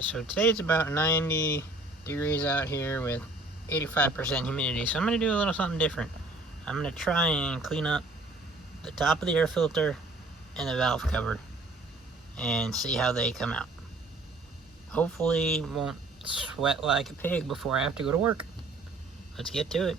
So today it's about 90 degrees out here with 85% humidity. So I'm going to do a little something different. I'm going to try and clean up the top of the air filter and the valve cover and see how they come out. Hopefully won't sweat like a pig before I have to go to work. Let's get to it.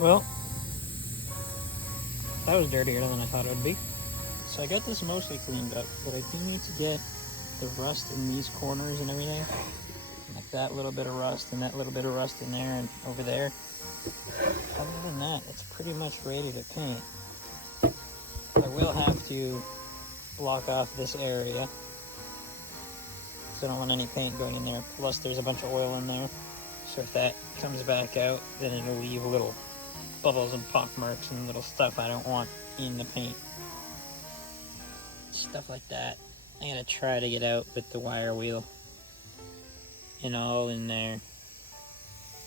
Well, that was dirtier than I thought it would be. So I got this mostly cleaned up, but I do need to get the rust in these corners and everything. Like that little bit of rust and that little bit of rust in there and over there. Other than that, it's pretty much ready to paint. I will have to block off this area, because I don't want any paint going in there. Plus there's a bunch of oil in there. So if that comes back out, then it'll leave little bubbles and pock marks and little stuff I don't want in the paint. Stuff like that. I'm gonna try to get out with the wire wheel and all in there.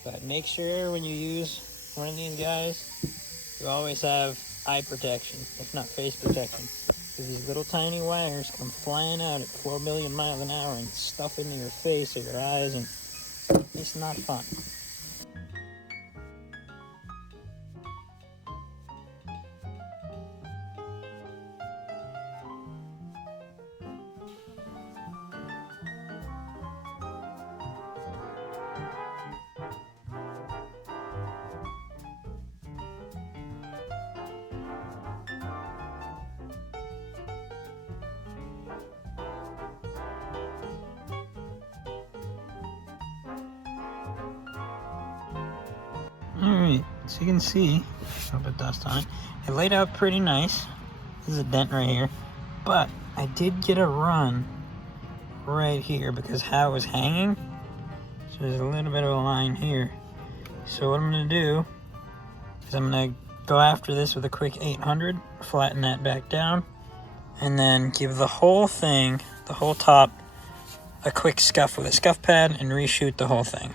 But make sure when you use one of these guys, you always have eye protection, if not face protection. Because these little tiny wires come flying out at 4 million miles an hour and stuff into your face or your eyes, and it's not fun. Alright, so you can see, a little bit of dust on it. It laid out pretty nice. This is a dent right here. But I did get a run right here because how it was hanging. So there's a little bit of a line here. So what I'm going to do is I'm going to go after this with a quick 800, flatten that back down, and then give the whole thing, the whole top, a quick scuff with a scuff pad and reshoot the whole thing.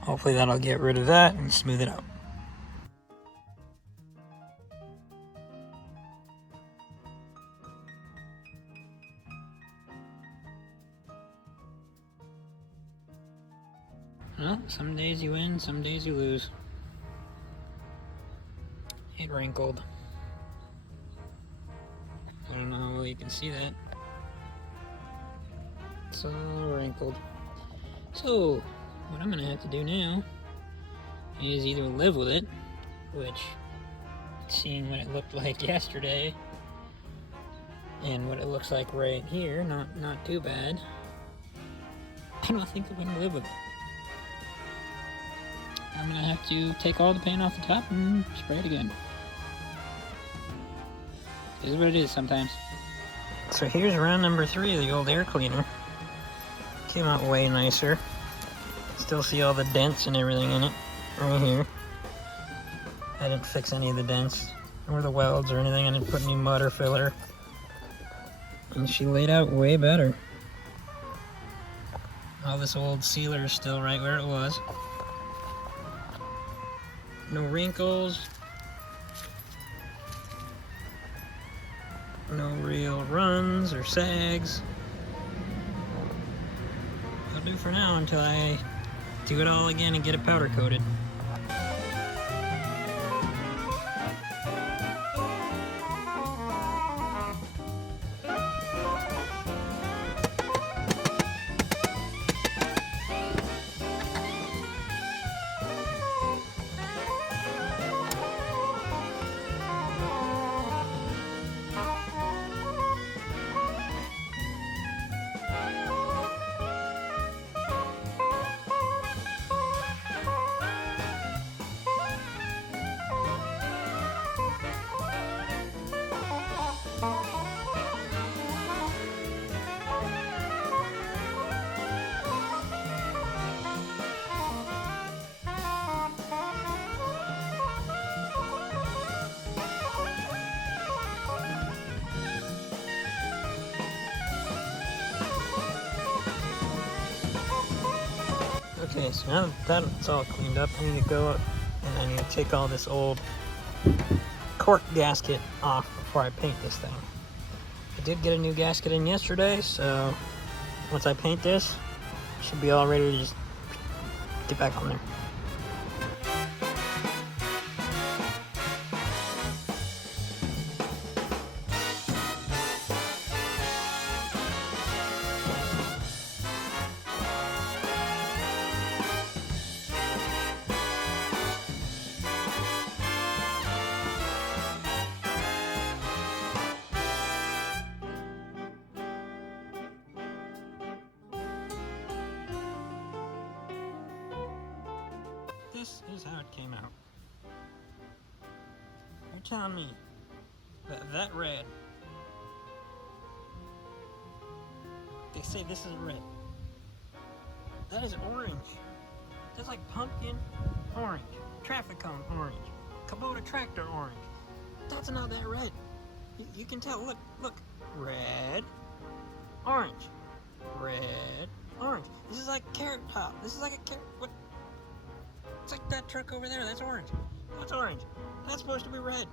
Hopefully that'll get rid of that and smooth it out. Well, some days you win, some days you lose. It wrinkled. I don't know how well you can see that. It's all wrinkled. So, what I'm gonna have to do now is either live with it, which, seeing what it looked like yesterday and what it looks like right here, not too bad. I don't think I'm gonna live with it. I'm gonna have to take all the paint off the top and spray it again. This is what it is sometimes. So here's round number 3 of the old air cleaner. Came out way nicer. Still see all the dents and everything in it right here. I didn't fix any of the dents or the welds or anything. I didn't put any mud or filler. And she laid out way better. All this old sealer is still right where it was. No wrinkles. No real runs or sags. That'll do for now until I do it all again and get it powder coated. Okay, so now that it's all cleaned up, I need to go up and I need to take all this old cork gasket off before I paint this thing. I did get a new gasket in yesterday, so once I paint this, it should be all ready to just get back on there. This is how it came out. You're telling me that red, they say this is red. That is orange. That's like pumpkin orange, traffic cone orange, Kubota tractor orange. That's not that red. You can tell, look, red, orange, red, orange. This is like carrot top. This is like a carrot, what? It's like that truck over there, that's orange. That's orange. That's supposed to be red.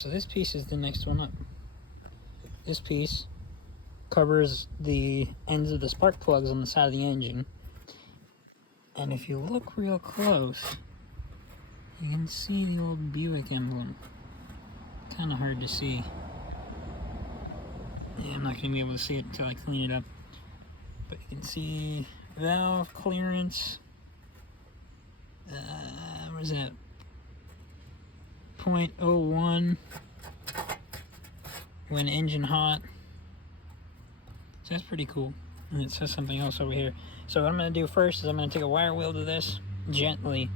So this piece is the next one up. This piece covers the ends of the spark plugs on the side of the engine. And if you look real close, you can see the old Buick emblem. Kind of hard to see. Yeah, I'm not going to be able to see it until I clean it up. But you can see valve clearance. What is that? 0.01 when engine hot. So that's pretty cool. And it says something else over here. So what I'm going to do first is I'm going to take a wire wheel to this, gently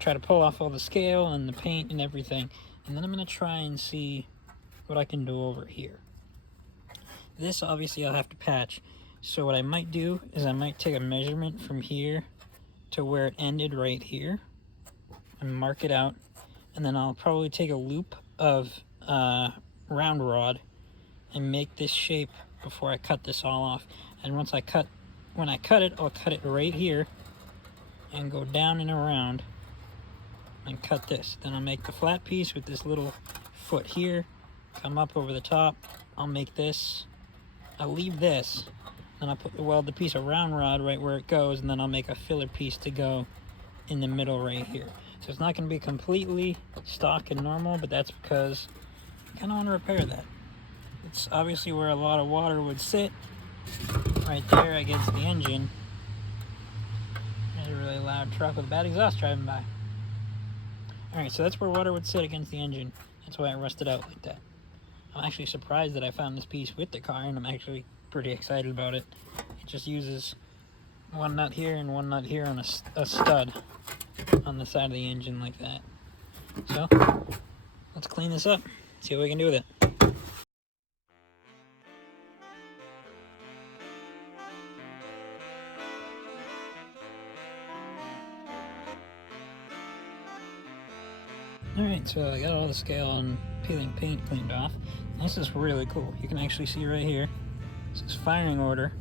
try to pull off all the scale and the paint and everything. And then I'm going to try and see what I can do over here. This obviously I'll have to patch. So what I might do is I might take a measurement from here to where it ended right here and mark it out. And then I'll probably take a loop of round rod and make this shape before I cut this all off. And when I cut it, I'll cut it right here and go down and around and cut this. Then I'll make the flat piece with this little foot here, come up over the top. I'll make this, I'll leave this, then I'll weld the piece of round rod right where it goes, and then I'll make a filler piece to go in the middle right here. So it's not going to be completely stock and normal, but that's because I kind of want to repair that. It's obviously where a lot of water would sit, right there against the engine. There's a really loud truck with a bad exhaust driving by. Alright, so that's where water would sit against the engine. That's why it rusted out like that. I'm actually surprised that I found this piece with the car, and I'm actually pretty excited about it. It just uses one nut here and one nut here on a stud on the side of the engine like that. So, let's clean this up, see what we can do with it. Alright, so I got all the scale and peeling paint cleaned off. This is really cool. You can actually see right here, this is firing order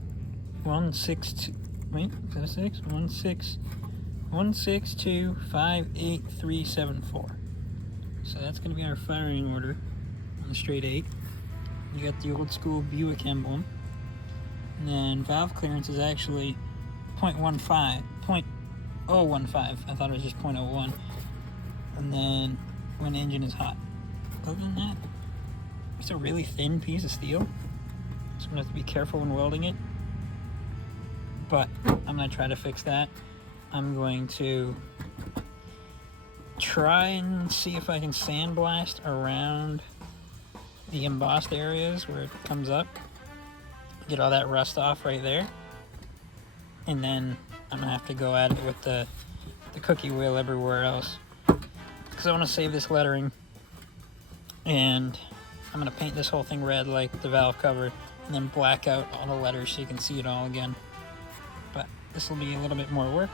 162, wait, is that a 6? 1625834. So that's going to be our firing order on the straight 8. You got the old school Buick emblem. And then valve clearance is actually 0.15, 0.015. I thought it was just 0.01. And then when the engine is hot. Other than that, it's a really thin piece of steel, so I'm gonna have to be careful when welding it. But I'm gonna try to fix that. I'm going to try and see if I can sandblast around the embossed areas where it comes up, get all that rust off right there, and then I'm gonna have to go at it with the cookie wheel everywhere else, because I want to save this lettering, and I'm going to paint this whole thing red like the valve cover, and then black out all the letters so you can see it all again. But this will be a little bit more work.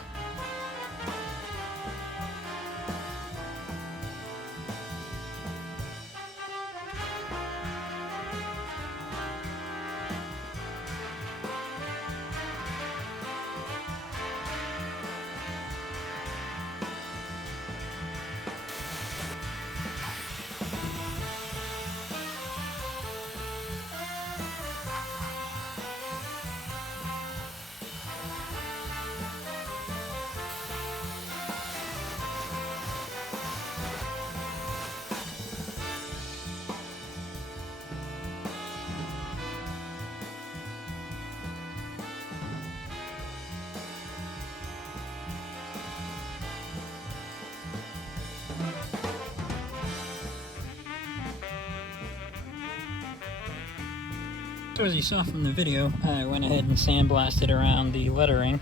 So as you saw from the video, I went ahead and sandblasted around the lettering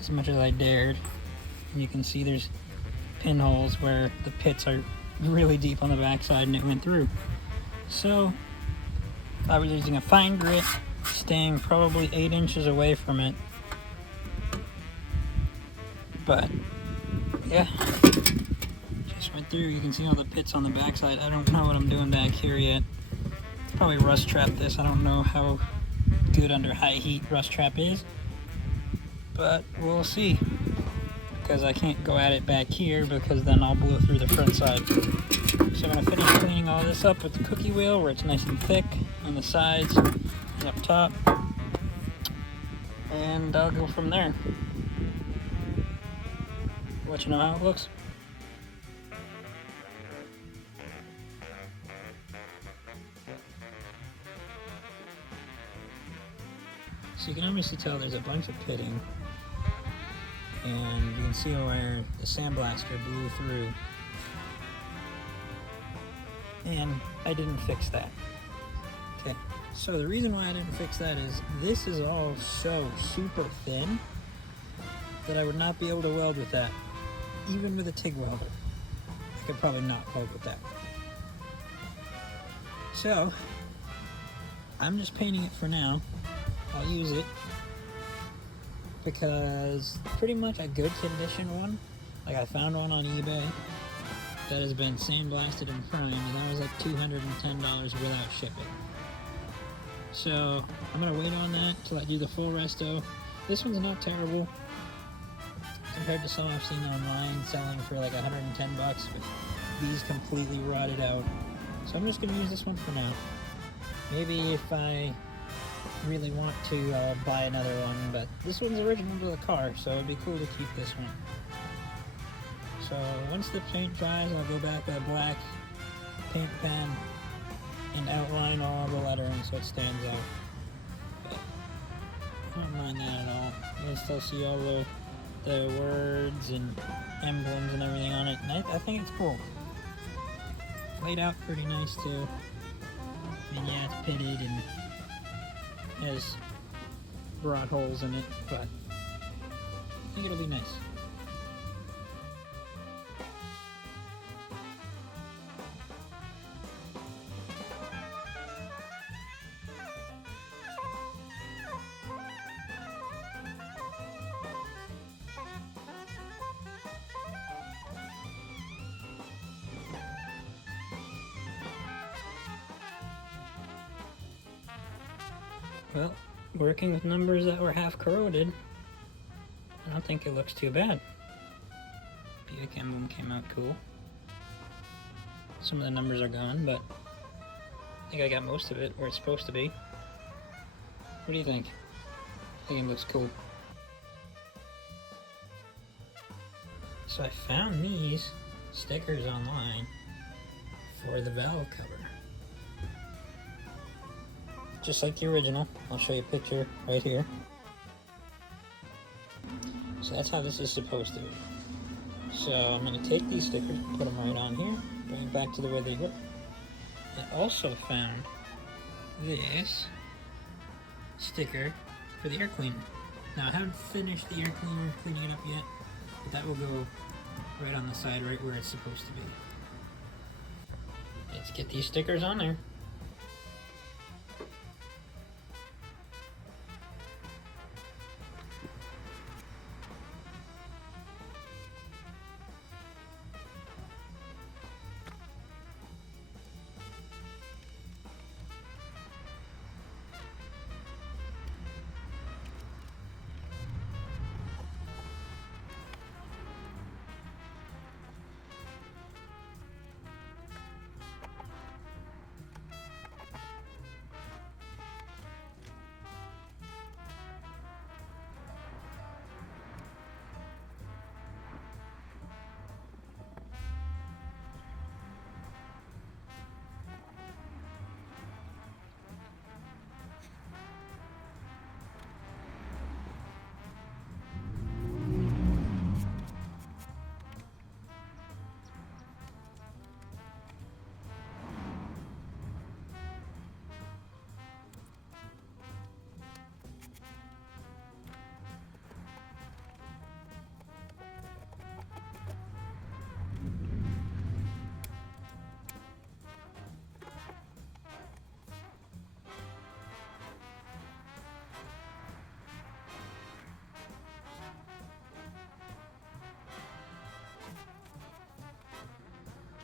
as much as I dared. And you can see there's pinholes where the pits are really deep on the backside and it went through. So I was using a fine grit, staying probably 8 inches away from it. But yeah, just went through. You can see all the pits on the backside. I don't know what I'm doing back here yet. Probably rust trap this. I don't know how good under high heat rust trap is, but we'll see, because I can't go at it back here because then I'll blow through the front side. So I'm going to finish cleaning all this up with the cookie wheel where it's nice and thick on the sides and up top, and I'll go from there. Let you know how it looks. So you can obviously tell there's a bunch of pitting, and you can see where the sandblaster blew through, and I didn't fix that. Okay, so the reason why I didn't fix that is this is all so super thin that I would not be able to weld with that, even with a TIG welder. I could probably not weld with that. So I'm just painting it for now. I'll use it because pretty much a good condition one, like I found one on eBay that has been sandblasted and primed, and that was like $210 without shipping. So I'm gonna wait on that till I do the full resto. This one's not terrible. compared to some I've seen online selling for like 110 bucks, but these completely rotted out. So I'm just gonna use this one for now. Maybe if I really want to buy another one, but this one's original to the car, so it'd be cool to keep this one. So once the paint dries, I'll go back with a black paint pen and outline all the lettering so it stands out. But I don't mind that at all. You can still see all the words and emblems and everything on it, and I think it's cool. Laid out pretty nice too. And yeah, it's pitted and has broad holes in it, but I think it'll be nice. Well, working with numbers that were half corroded, I don't think it looks too bad. Buick emblem came out cool. Some of the numbers are gone, but I think I got most of it where it's supposed to be. What do you think? I think it looks cool. So I found these stickers online for the valve cover. Just like the original. I'll show you a picture right here. So that's how this is supposed to be. So I'm going to take these stickers, put them right on here, bring it back to the way they were. I also found this sticker for the air cleaner. Now I haven't finished the air cleaner, cleaning it up yet, but that will go right on the side, right where it's supposed to be. Let's get these stickers on there.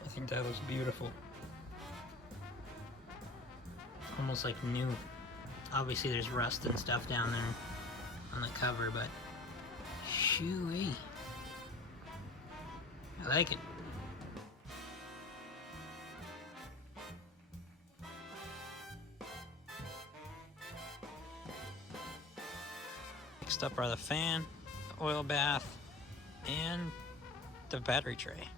I think that looks beautiful. Almost like new. Obviously there's rust and stuff down there on the cover, but shoo-wee. I like it. Next up are the fan, the oil bath, and the battery tray.